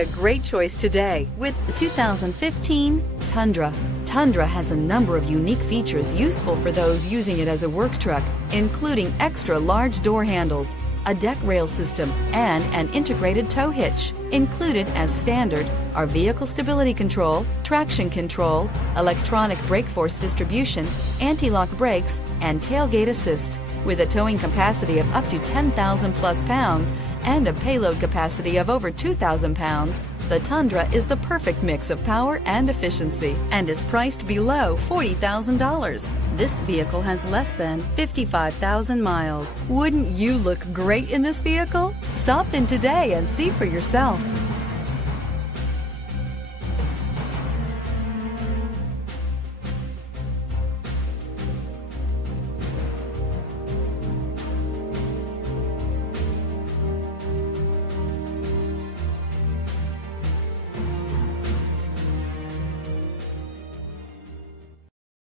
a great choice today with the 2015 Tundra. Tundra has a number of unique features useful for those using it as a work truck, including extra large door handles, a deck rail system, and an integrated tow hitch. Included as standard are vehicle stability control, traction control, electronic brake force distribution, anti-lock brakes, and tailgate assist. With a towing capacity of up to 10,000 plus pounds and a payload capacity of over 2,000 pounds, the Tundra is the perfect mix of power and efficiency and is priced below $40,000. This vehicle has less than 55,000 miles. Wouldn't you look great in this vehicle? Stop in today and see for yourself.